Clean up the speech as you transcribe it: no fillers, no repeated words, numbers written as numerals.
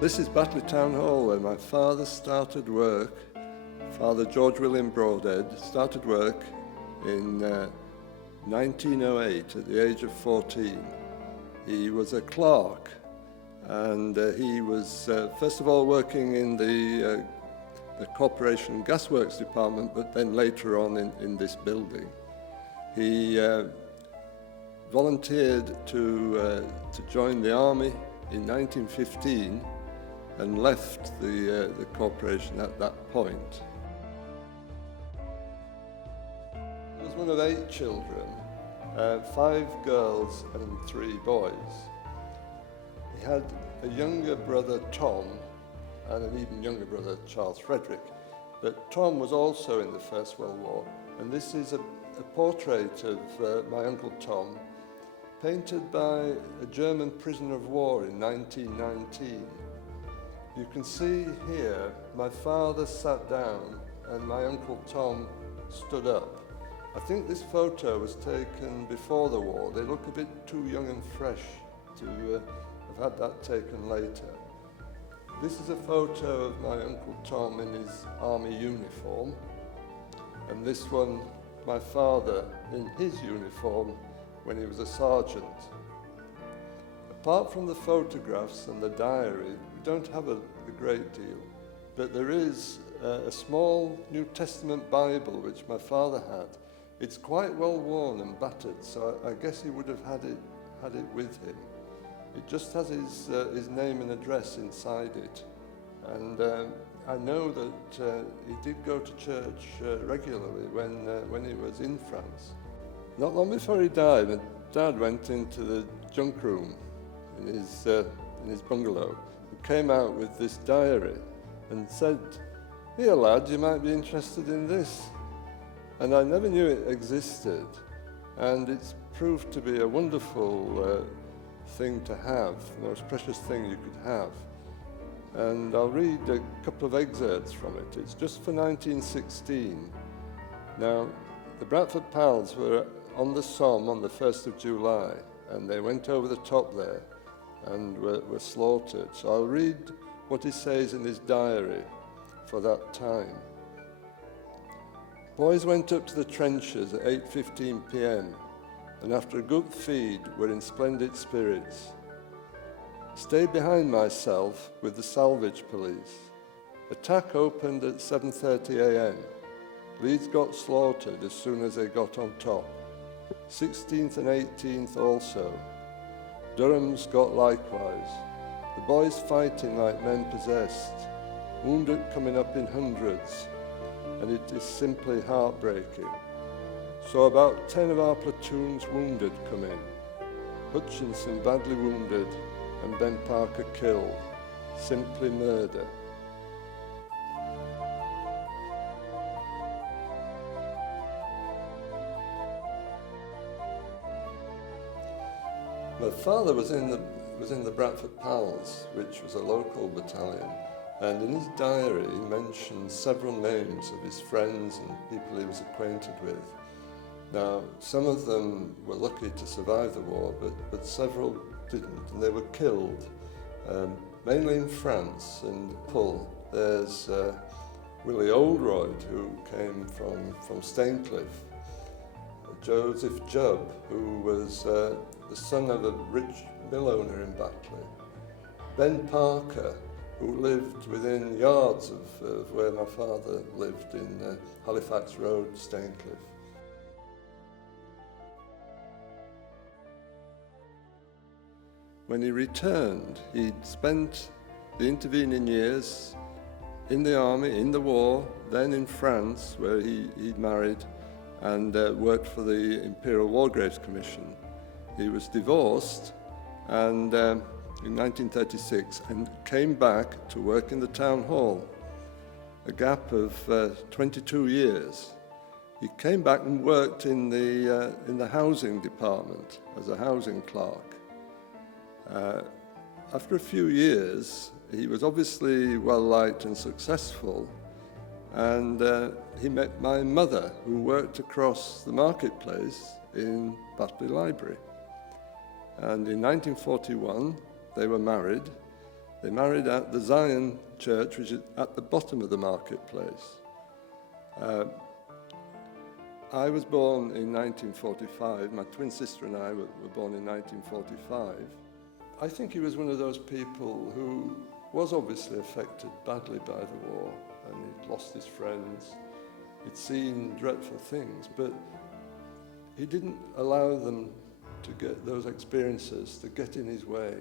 This is Batley Town Hall, where my father started work. Father George William Broadhead started work in 1908 at the age of 14. He was a clerk, and he was first of all working in the Corporation Gasworks department, but then later on in this building. He volunteered to join the army in 1915 and left the corporation at that point. He was one of 8 children, 5 girls and 3 boys. He had a younger brother, Tom, and an even younger brother, Charles Frederick. But Tom was also in the First World War, and this is a portrait of my Uncle Tom, painted by a German prisoner of war in 1919. You can see here, my father sat down and my Uncle Tom stood up. I think this photo was taken before the war. They look a bit too young and fresh to have had that taken later. This is a photo of my Uncle Tom in his army uniform, and this one, my father in his uniform when he was a sergeant. Apart from the photographs and the diary, we don't have a great deal, but there is a small New Testament Bible which my father had. It's quite well worn and battered, so I guess he would have had it with him. It just has his name and address inside it, and I know that he did go to church regularly when he was in France. Not long before he died, my dad went into the junk room in his bungalow and came out with this diary and said, "Here lad, you might be interested in this." And I never knew it existed, and it's proved to be a wonderful thing to have, the most precious thing you could have. And I'll read a couple of excerpts from it. It's just for 1916. Now, the Bradford Pals were on the Somme on the 1st of July, and they went over the top there and were slaughtered. So I'll read what he says in his diary for that time. Boys went up to the trenches at 8:15 p.m. and after a good feed were in splendid spirits. Stayed behind myself with the salvage police. Attack opened at 7:30 a.m. Leeds got slaughtered as soon as they got on top. 16th and 18th also. Durham's got likewise. The boys fighting like men possessed. Wounded coming up in hundreds, and it is simply heartbreaking. So about 10 of our platoons wounded come in. Hutchinson badly wounded and Ben Parker killed. Simply murder. My father was in the Bradford Pals, which was a local battalion, and in his diary he mentioned several names of his friends and people he was acquainted with. Now, some of them were lucky to survive the war, but several didn't, and they were killed, mainly in France. And there's Willie Oldroyd, who came from Staincliffe, Joseph Jubb, who was the son of a rich mill owner in Batley, Ben Parker, who lived within yards of where my father lived in Halifax Road, Staincliffe. When he returned, he'd spent the intervening years in the army, in the war, then in France, where he'd married and worked for the Imperial War Graves Commission. He was divorced and in 1936 and came back to work in the town hall, a gap of 22 years. He came back and worked in the housing department as a housing clerk. After a few years, he was obviously well-liked and successful, and he met my mother, who worked across the marketplace in Batley Library. And in 1941, they were married, They married at the Zion Church, which is at the bottom of the marketplace. I was born in 1945. My twin sister and I were born in 1945. I think he was one of those people who was obviously affected badly by the war, and he'd lost his friends. He'd seen dreadful things, but he didn't allow them to get those experiences to get in his way.